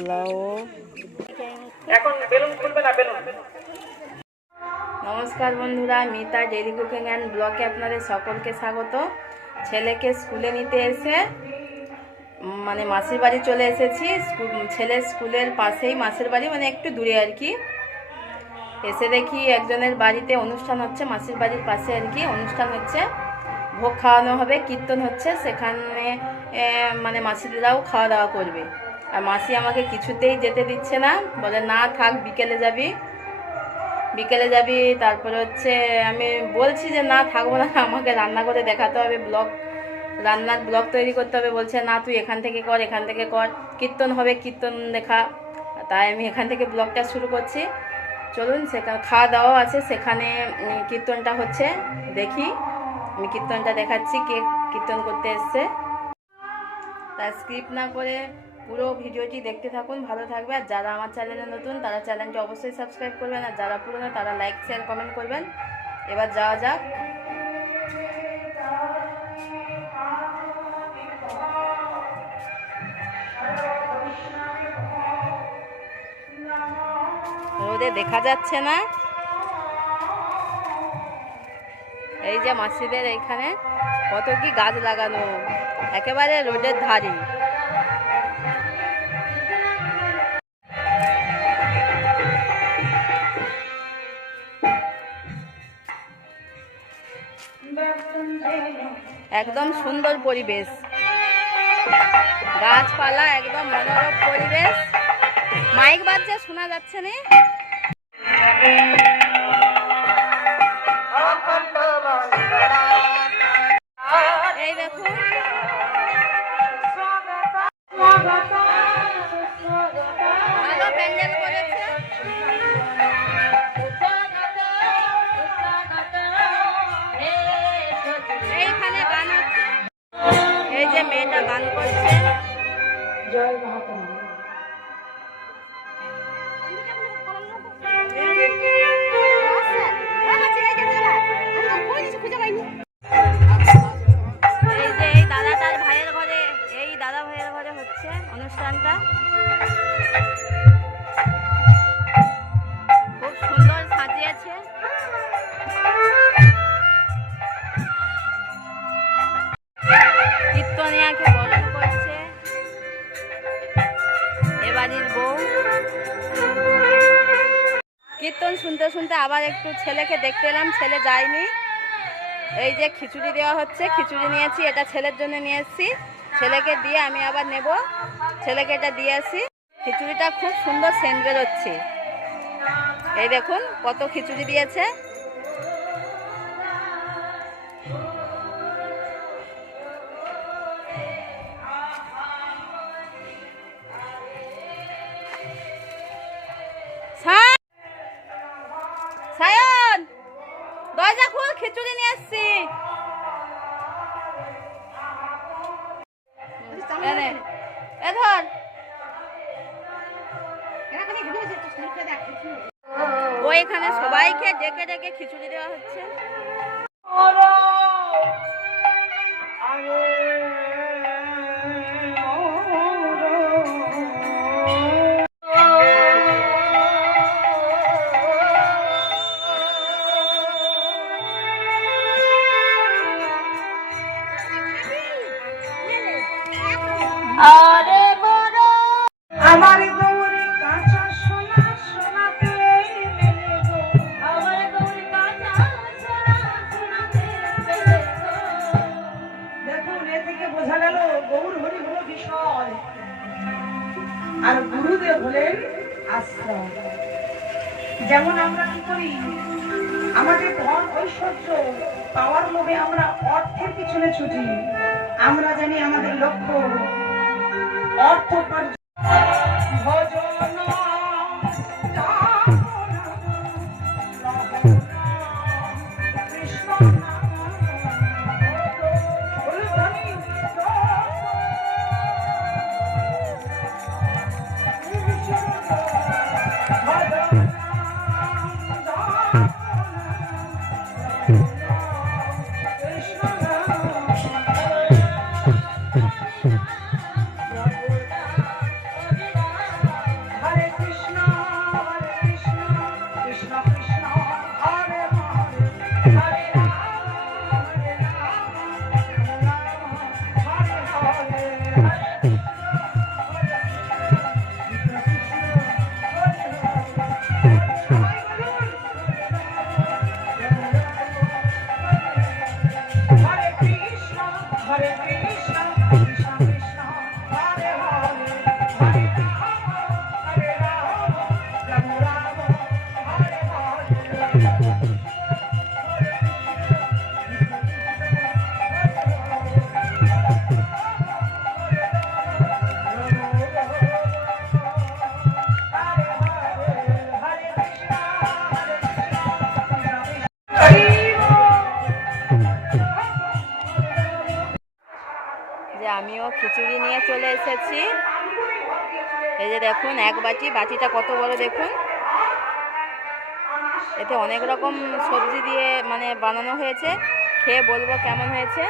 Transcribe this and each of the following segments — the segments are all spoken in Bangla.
পোলাও এখন বেলুন খুলবে না বেলুন। নমস্কার বন্ধুরা মিতা ডেলি কুকিং অ্যান্ড ব্লকে আপনাদের সকলকে স্বাগত। ছেলেকে স্কুলে নিতে এসে মানে মাসির বাড়ি চলে এসেছি। ছেলের স্কুলের পাশেই মাসির বাড়ি মানে একটু দূরে আর কি। এসে দেখি একজনের বাড়িতে অনুষ্ঠান হচ্ছে মাসির বাড়ির পাশে আর কি অনুষ্ঠান হচ্ছে। ভোগ খাওয়ানো হবে কীর্তন হচ্ছে সেখানে মানে মাসিরাও খাওয়া দাওয়া করবে। আর মাসি আমাকে কিছুতেই যেতে দিচ্ছে না। বলে, না থাক, বিকেলে যাবি। বিকেলে যাবি, তারপরে হচ্ছে আমি বলছি যে, না, থাকব না, আমাকে রান্না করে দেখাতে হবে, ব্লগ, রান্নার ব্লগ তৈরি করতে হবে। বলছে, না, তুই এখান থেকে কর, এখান থেকে কর, কীর্তন হবে, কীর্তন দেখা। তাই আমি এখান থেকে ব্লগটা শুরু করছি। চলুন, সেখানে খাওয়া দাওয়া আছে, সেখানে কীর্তনটা হচ্ছে, দেখি। আমি কীর্তনটা দেখাচ্ছি, কে কীর্তন করতে এসছে। তা স্ক্রিপ্ট না করে পুরো ভিডিওটি দেখতে থাকুন, ভালো থাকবে। আর যারা আমার চ্যানেলে নতুন, তারা চ্যানেলটি অবশ্যই সাবস্ক্রাইব করবেন। আর যারা পুরনো, তারা লাইক শেয়ার কমেন্ট করবেন। এবার যাওয়া যাক। রোদে দেখা যাচ্ছে না? এই যে মাসিদের এইখানে, কত কি গাছ লাগানো। একেবারে রোডের ধারে একদম সুন্দর পরিবেশ। গাছপালা একদম মনোরম পরিবেশ। মাইক বাজছে শোনা যাচ্ছে না? মেয়েটা গান করছে এই শুনতে শুনতে আবার একটু ছেলেকে দেখতে এলাম, ছেলে যায়নি। এই যে খিচুড়ি দেওয়া হচ্ছে, খিচুড়ি নিয়েছি, এটা ছেলের জন্য নিয়ে এসেছি। ছেলেকে দিয়ে আমি আবার নেব, ছেলেকে এটা দিয়ে আসি। খিচুড়িটা খুব সুন্দর সেন্ট বেরোচ্ছে। এই দেখুন কত খিচুড়ি দিয়েছে। ও এখানে সবাইকে ডেকে ডেকে খিচুড়ি দেওয়া হচ্ছে। পিছনে ছুটি আমরা জানি আমাদের লক্ষ্য অর্থ খিচুড়ি নিয়ে চলে এসেছি। এই যে দেখুন এক বাটি বাটিটা কত বড় দেখুন। এতে অনেক রকম সবজি দিয়ে মানে বানানো হয়েছে। খেয়ে বলব কেমন হয়েছে?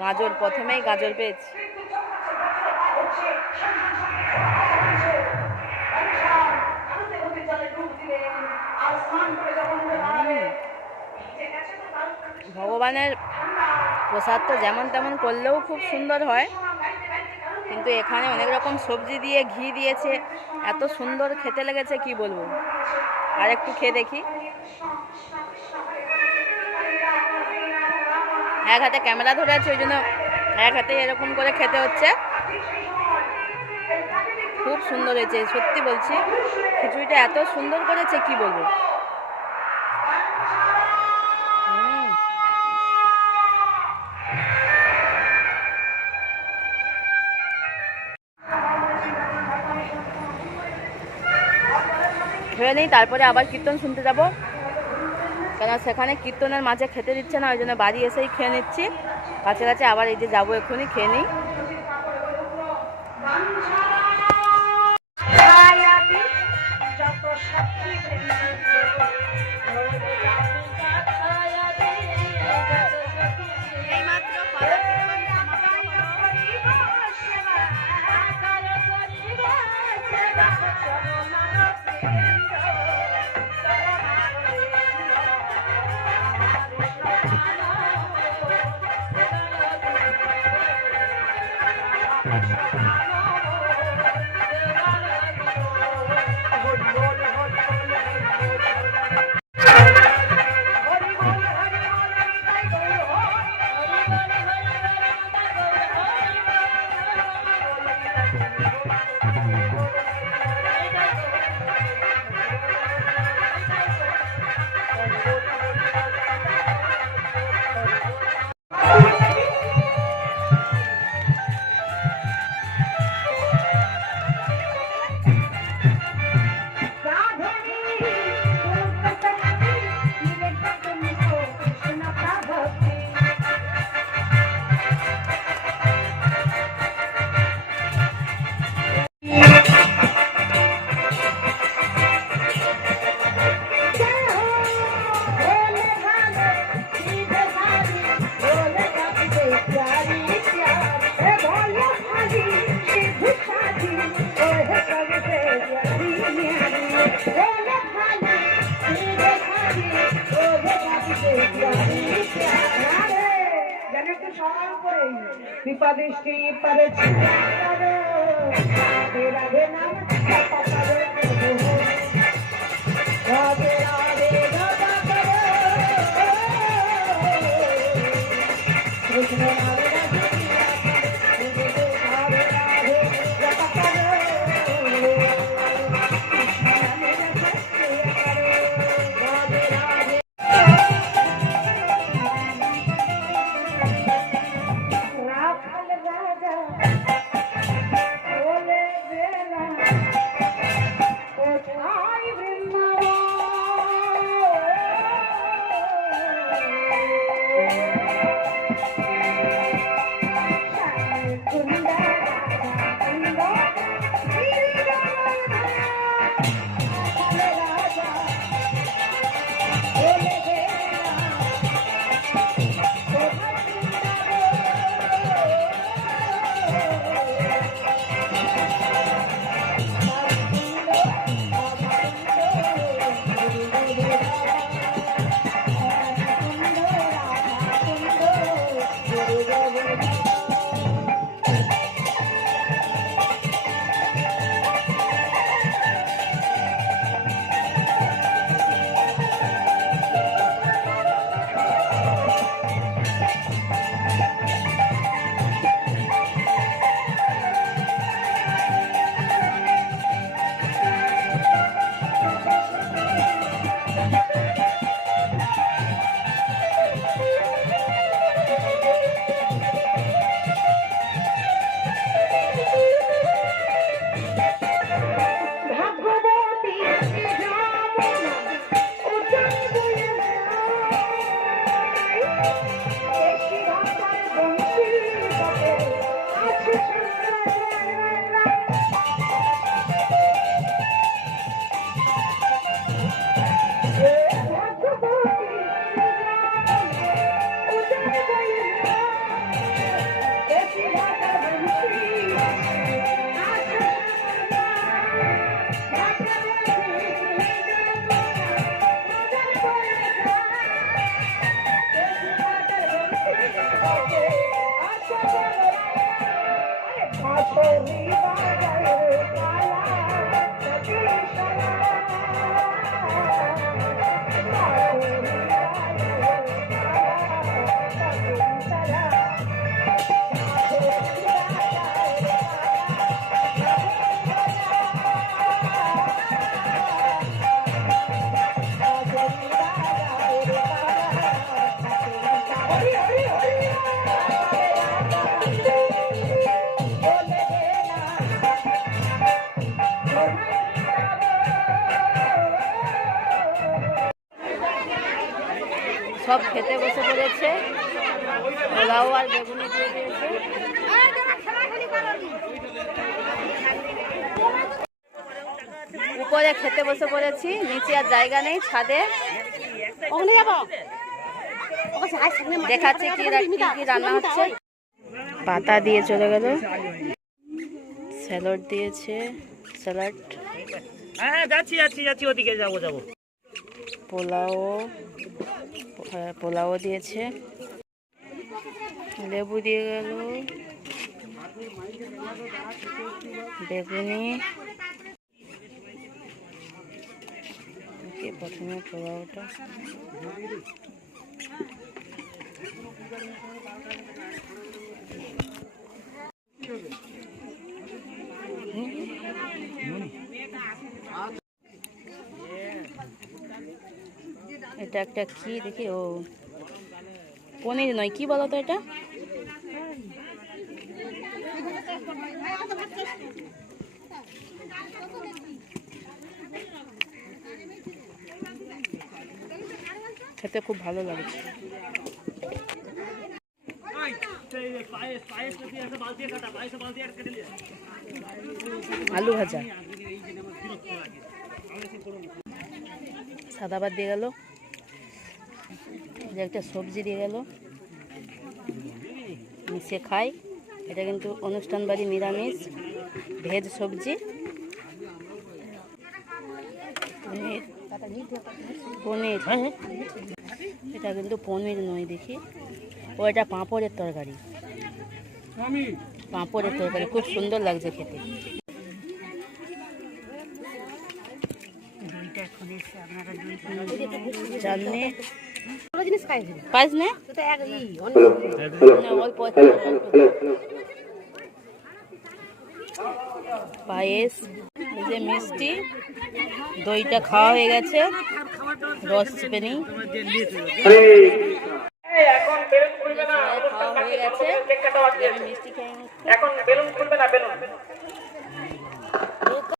গাজর প্রথমেই গাজর পেয়েছি। ভগবানের প্রসাদ তো যেমন তেমন করলেও খুব সুন্দর হয়। কিন্তু এখানে অনেক রকম সবজি দিয়ে ঘি দিয়েছে। এত সুন্দর খেতে লেগেছে, কি বলব? আর একটু খেয়ে দেখি। এক হাতে ক্যামেরা ধরে আছে, ওই জন্য এক হাতে এরকম করে খেতে হচ্ছে। খুব সুন্দর হয়েছে, সত্যি বলছি। খিচুড়িটা এত সুন্দর করেছে, কি বলব? খেয়ে নিই, তারপরে আবার কীর্তন শুনতে যাব। কেন সেখানে কীর্তনের মাঝে খেতে দিচ্ছে না, ওই জন্য বাড়ি এসেই খেয়ে নিচ্ছি। কাছে কাছে আবার এই যে যাব এক্ষুনি, খেয়ে নিই। Mm-hmm. पर राधे राधे नाम উপরে খেতে বসে পড়েছি নিচে আর জায়গা নেই ছাদে। দেখাচ্ছে কি কি রান্না হচ্ছে। পাতা দিয়ে চলে গেল। স্যালাড দিয়েছে স্যালাড। হ্যাঁ যাচ্ছি যাচ্ছি যাচ্ছি ওদিকে যাব যাব। পোলাও হ্যাঁ, পোলাও দিয়েছে। লেবু দিয়ে গেল। বেগুনি। দেখি প্রথমে পোলাওটা এটা একটা কি দেখি? ও পনির নয় কি বলো তো এটা? খেতে খুব ভালো লাগছে আলু ভাজা। সাদা ভাত দিয়ে গেল। যে একটা সবজি দিয়ে গেল। মিশিয়ে খাই। এটা কিন্তু অনুষ্ঠান বাড়ি নিরামিষ। ভেজ সবজি পনির পনির। এটা কিন্তু পনির নয় দেখি। ও এটা পাঁপড়ের তরকারি। পাঁপড়ের তরকারি খুব সুন্দর লাগছে খেতে। চাটনি না। পায়েস। যে মিষ্টি দইটা খাওয়া হয়ে গেছে রস চেপে নিই। খাওয়া হয়ে গেছে মিষ্টি খেয়ে এখন বেলুন খুলবে না বেলুন।